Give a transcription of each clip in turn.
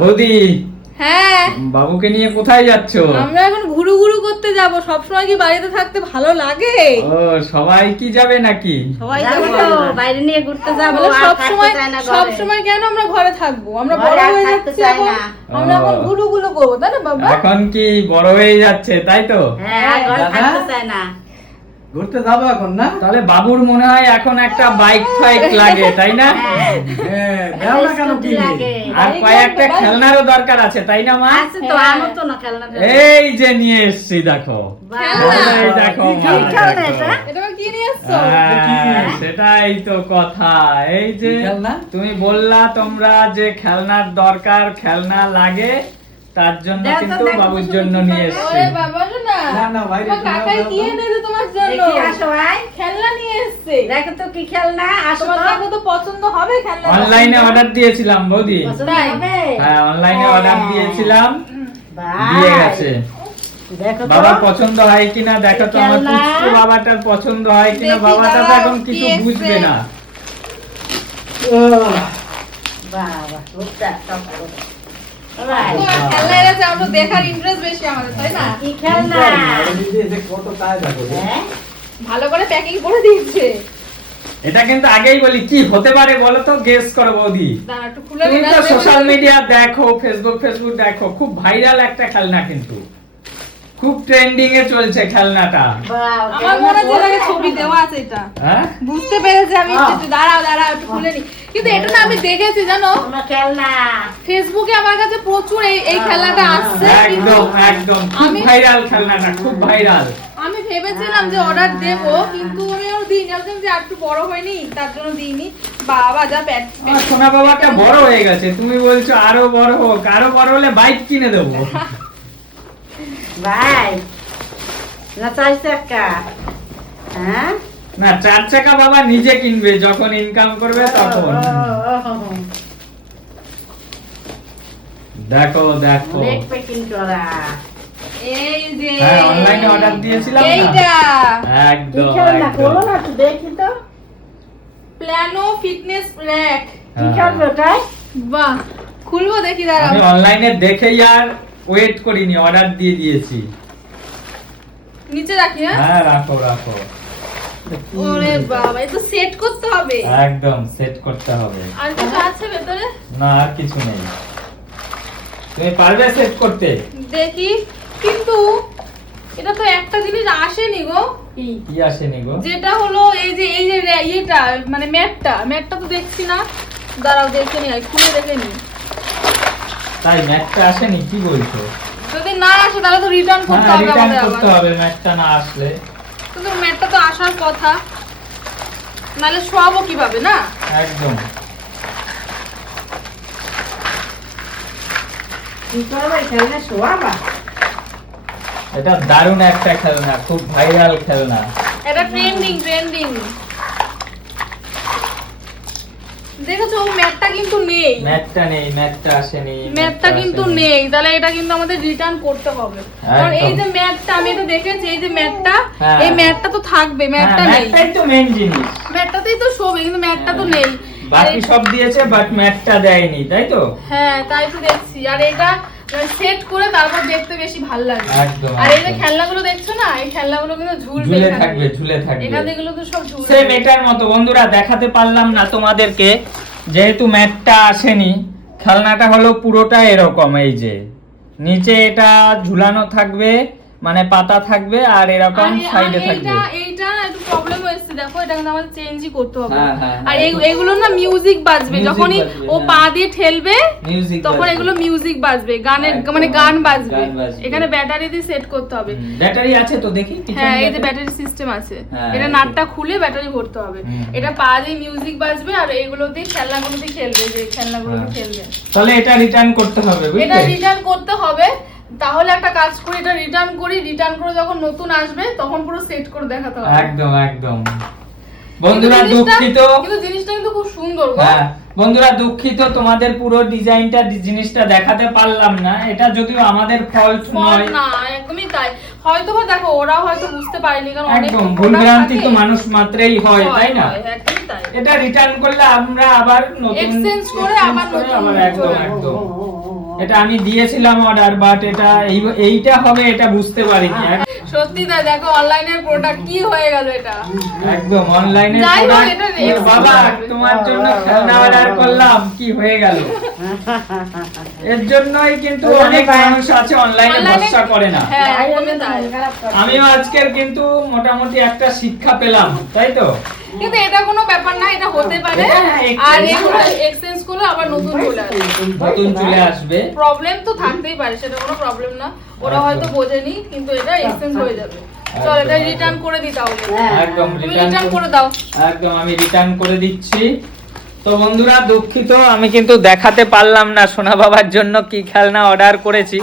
বৌদি, হ্যাঁ বাবুকে নিয়ে কোথায় যাচ্ছ? আমরা এখন ঘুরু ঘুরু করতে যাব। সব সময় কি বাড়িতে থাকতে ভালো লাগে? ও, সবাই কি যাবে নাকি? সবাই যাবো যাবে তো, বাইরে নিয়ে ঘুরতে যাবো। সব সময় কেন আমরা ঘরে থাকবো? আমরা বড় হয়ে যাচ্ছি এখন, আমরা এখন ঘুরু ঘুরু করবো, তাই না বাবা? এখন কি বড় হয়ে যাচ্ছে, তাই তো? হ্যাঁ, ঘরে থাকতে চায় না। ঘুরতে যাবো এখন না? তাহলে বাবুর মনে হয় এখন একটা বাইক ফাইক লাগে, তাই না? হ্যাঁ, দাও না কেন স্কুটি কিনে? লাগে। আর কয়েকটা খেলনারও দরকার আছে, তাই না মা? আছে তো, আনো তো না খেলনা। এই যে নিয়ে এসছি, দেখো। খেলনা? এই দেখো কি মা, খেলনা দেখো। এটা? এটা আবার কি নিয়ে এসছো? হ্যাঁ, সেটাই তো কথা। এই যে কি খেলনা? তুমি বললা তোমরা যে খেলনার দরকার, খেলনা লাগে, তার জন্য দেখো, কিন্তু দেখো, বাবুর শুধু জন্য কি নিয়ে খেলনা? এসছি। ওরে বাবা শোনা, না, না, বাইরে তোমার তোমরা কাকাই দাও কি তো। এনেছে তোমার জন্য? দেখি, আসো ভাই। খেলনা নিয়ে এসছে। দেখো তো কি খেলনা, আসো তোমার তো। কাকু তো পছন্দ হবে খেলনা। অনলাইনে অর্ডার দিয়েছিলাম বৌদি। পছন্দ তাই? হবে? হ্যাঁ, অনলাইনে অর্ডার দিয়েছিলাম, ভাই, দিয়ে গেছে। দেখো তো। বাবার পছন্দ হয় কিনা দেখো তো, আমার খেলনা। পুচকু বাবাটার পছন্দ হয় কিনা। দেখি, বাবাটা তো দাঁড়াও, এখন কি কিছু এসছে? বুঝবে না। বাবা, বুঝতে সব করো। ভাই, খেলনা এনেছে, আমরা দেখার ইন্টারেস্ট বেশি আমাদের, তাই না? কি খেলনা? বাইরে দিয়ে এসে কত কাজ দেখো। হ্যাঁ? ভালো করে প্যাকিং করে দিয়েছে। এটা কিন্তু আগেই বলি, কি হতে পারে বলো তো, গেস করো বৌদি। দাঁড়া একটু খুলে তুমি দিই, তো না, সোশ্যাল মিডিয়া দেখো, ফেসবুক দেখো, খুব ভাইরাল একটা খেলনা, কিন্তু খুব ট্রেন্ডিং এ চলছে খেলনাটা। বাহ, আমার মনে হচ্ছে এর আগে ছবি দেওয়া আছে এটা। হ্যাঁ, বুঝতে পেরেছি আমি, একটু দাঁড়াও একটু খুলে নি। কিন্তু এটা না আমি দেখেছি জানো, তোমার খেলনা। ফেসবুকে আমার কাছে প্রচুর এই খেলাটা আসছে, কিন্তু একদম একদম খুব আমি- ভাইরাল খেলনাটা, খুব ভাইরাল। আমি ভেবেছিলাম যে অর্ডার দেব, কিন্তু আমি আর দিইনি, ভাবছিলাম যে একটু বড় হয়নি তার জন্য দিইনি। বাবা যা প্যাট আমার সোনা বাবাটা বড় হয়ে গেছে, তুমি বলছো আরো বড় হোক, আরো বড় হলে বাইক কিনে দেবো। ভাই, না চার চাকা। হ্যাঁ? না, 4 চাকা বাবা নিজে কিনবে যখন ইনকাম করবে তখন। দেখো দেখো, অনেক প্যাকিং করা। এই যে হ্যাঁ, অনলাইনে অর্ডার দিয়েছিলাম না? এইটা কি একদম খেলনা? একদম। খোলো না, একটু দেখি তো। প্ল্যানো ফিটনেস র‍্যাক। কি হ্যাঁ। খেলবে ওটাই? বাহ, খুলবো দেখি দাঁড়াও। আমি অনলাইনে দেখেই আর ওয়েট করিনি, অর্ডার দিয়ে দিয়েছি। নিচে রাখি, হ্যাঁ? হ্যাঁ, রাখো রাখো, ওরে বাবা, এটা সেট করতে হবে। একদম সেট করতে হবে। আর কিছু আছে ভেতরে? না, আর কিছু নেই। তুমি পারবে সেট করতে? দেখি, কিন্তু এটা তো একটা জিনিস আসেনি গো। কি আসেনি গো? যেটা হলো এই যে ইয়েটা, মানে ম্যাটটা তো দেখছি না। দাঁড়াও দেখে নি, খুলে দেখে নি। তাই ম্যাটটা আসেনি? কি বলছো? যদি না আসে তাহলে তো রিটার্ন করতে হ্যাঁ, হবে রিটার্ন আমাদের করতে আবার। হবে ম্যাটটা না আসলে। কিন্তু ম্যাটটা তো আসার কথা, নাহলে শোয়াবো কিভাবে না? একদম। কি করবে খেলনা? শোয়াবা? এটা দারুণ একটা খেলনা, খুব ভাইরাল খেলনা। এটা ট্রেন্ডিং। দেখেছো, ম্যাটটা কিন্তু নেই। ম্যাটটা নেই, ম্যাটটা আসেনি। ম্যাটটা কিন্তু আসেনি। নেই, তাহলে এটা কিন্তু আমাদের রিটার্ন করতে হবে। কারণ এই যে ম্যাটটা, আমি এটা দেখেছি, এই যে ম্যাটটা, হ্যাঁ। এই ম্যাটটা তো থাকবে, ম্যাটটা হ্যাঁ, নেই। ম্যাটটাই তো মেইন জিনিস। ম্যাটটাতেই তো শোবে, কিন্তু ম্যাটটা তো নেই। আর বাকি সব দিয়েছে, বাট ম্যাটটা দেয়নি, তাই তো? হ্যাঁ, তাই তো দেখছি। আর এটা সেট করে তারপর দেখতে বেশি ভালো লাগে। একদম, আর এই যে একদম। খেলনাগুলো দেখছো না, এই খেলনাগুলো কিন্তু ঝুলবে ঝুলে এখানে। থাকবে, ঝুলে থাকবে। এখানে এগুলো তো সব ঝুলবে। সেম এটার মতো। বন্ধুরা, দেখাতে পারলাম না তোমাদেরকে, যেহেতু ম্যাটটা আসেনি। খেলনাটা হলো পুরোটা এরকম, এই যে নিচে এটা ঝুলানো থাকবে, মানে পাতা থাকবে, আর এরকম সাইডে থাকবে। এইটা একটু প্রবলেম হয়েছে, দেখো এটা কিন্তু আমাদের চেঞ্জই করতে হবে। হ্যাঁ, হ্যাঁ, আর হ্যাঁ। এগুলো না মিউজিক বাজবে, Music যখনই বাজবে, ও হ্যাঁ। পা দিয়ে ঠেলবে মিউজিক তখন এগুলো মিউজিক বাজবে, গানের একদম, মানে গান বাজবে। গান বাজবে। এখানে ব্যাটারি দিয়ে সেট করতে হবে। ব্যাটারি আছে তো, দেখি পিছনে হ্যাঁ, এই যে ব্যাটারি। ব্যাটারি সিস্টেম আছে। হ্যাঁ, এটা এই যে। নাটটা খুলে ব্যাটারি ভরতে হবে। হুম। এটা পা দিয়ে মিউজিক বাজবে, আর এগুলো দিয়ে খেলনাগুলো দিয়ে খেলবে, যে খেলনাগুলো দিয়ে হ্যাঁ। খেলবে। তাহলে এটা রিটার্ন করতে হবে, এটা বুঝলে? রিটার্ন করতে হবে। তাহলে একটা কাজ করি, এটা রিটার্ন করে যখন নতুন আসবে তখন পুরো সেট করে দেখাতে হবে। একদম একদম। বন্ধুরা, কিন্তু জিনিসটা- দুঃখিত। কিন্তু জিনিসটা কিন্তু খুব সুন্দর গো। হ্যাঁ, বন্ধুরা দুঃখিত, তোমাদের পুরো ডিজাইনটা জিনিসটা দেখাতে পারলাম না। এটা যদিও আমাদের ফল্ট নয়, না একদমই তাই। হয়তো বা দেখো ওরা হয়তো বুঝতে পারেনি, কারণ অনেক একদম ভুলভ্রান্তি তো মানুষ মাত্রেই হয়, তাই না? একদমই তাই। এটা রিটার্ন করলে আমরা আবার নতুন Exchange করে আবার নতুন আবার একদম চলে একদম। এটা আমি দিয়েছিলাম অর্ডার, বাট এটা এইটা হবে এটা বুঝতে পারিনি। সত্যি তাই, দেখো অনলাইনের প্রোডাক্ট কি হয়ে গেল এটা। একদম অনলাইনে যাই হোক, এটা বাবা তোমার জন্য খেলনা অর্ডার করলাম, কি হয়ে গেল। এর জন্যই কিন্তু অনেক মানুষ আছে অনলাইনে ভরসা করে না। হ্যাঁ তাই একদমই আমি তাই। মন খারাপ করে। আমিও আজকের কিন্তু মোটামুটি একটা শিক্ষা পেলাম, তাই তো? কিন্তু এটা কোনো ব্যাপার না, এটা হতে পারে। এটা exchange আর এগুলো এক্সচেঞ্জ করলে আবার নতুন চলে আসবে। নতুন চলে আসবে। প্রবলেম তো থাকতেই পারে, সেটা কোনো প্রবলেম না। ওরা হয়তো বোঝেনি, কিন্তু এটা এক্সচেঞ্জ হয়ে যাবে। চল এটা রিটার্ন করে দিই তাহলে। একদম তুমি রিটার্ন করে দাও। একদম আমি রিটার্ন করে দিচ্ছি। তো বন্ধুরা দুঃখিত, আমি কিন্তু দেখাতে পারলাম না সোনা বাবার জন্য কি খেলনা অর্ডার করেছি।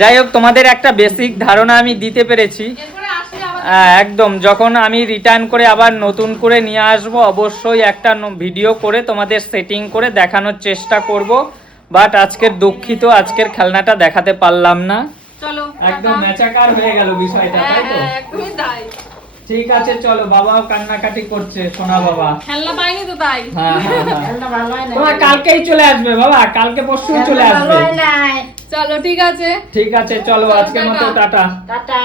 যাই হোক, তোমাদের একটা বেসিক ধারণা আমি দিতে পেরেছি। এরপরে আসলে আবার একদম যখন আমি রিটার্ন করে আবার নতুন করে নিয়ে আসব, অবশ্যই একটা ভিডিও করে তোমাদের সেটিং করে দেখানোর চেষ্টা করব। বাট আজকের দুঃখিত, আজকের খেলনাটা দেখাতে পারলাম না। চলো একদম টাটা। ম্যাচাকার হয়ে গেল বিষয়টা, হ্যাঁ তাই তো? হ্যাঁ একদমই তাই। ঠিক আছে চলো, বাবাও কান্নাকাটি করছে, সোনা বাবা। খেলনা পাইনি তো তাই। হ্যাঁ হ্যাঁ হ্যাঁ। খেলনা ভালো হয় না। তোমার কালকেই চলে আসবে বাবা, কালকে পরশু চলে খেলনা ভালো আসবে। হয় নাই। চলো ঠিক আছে। ঠিক আছে চলো, আজকের মতো টাটা। টাটা।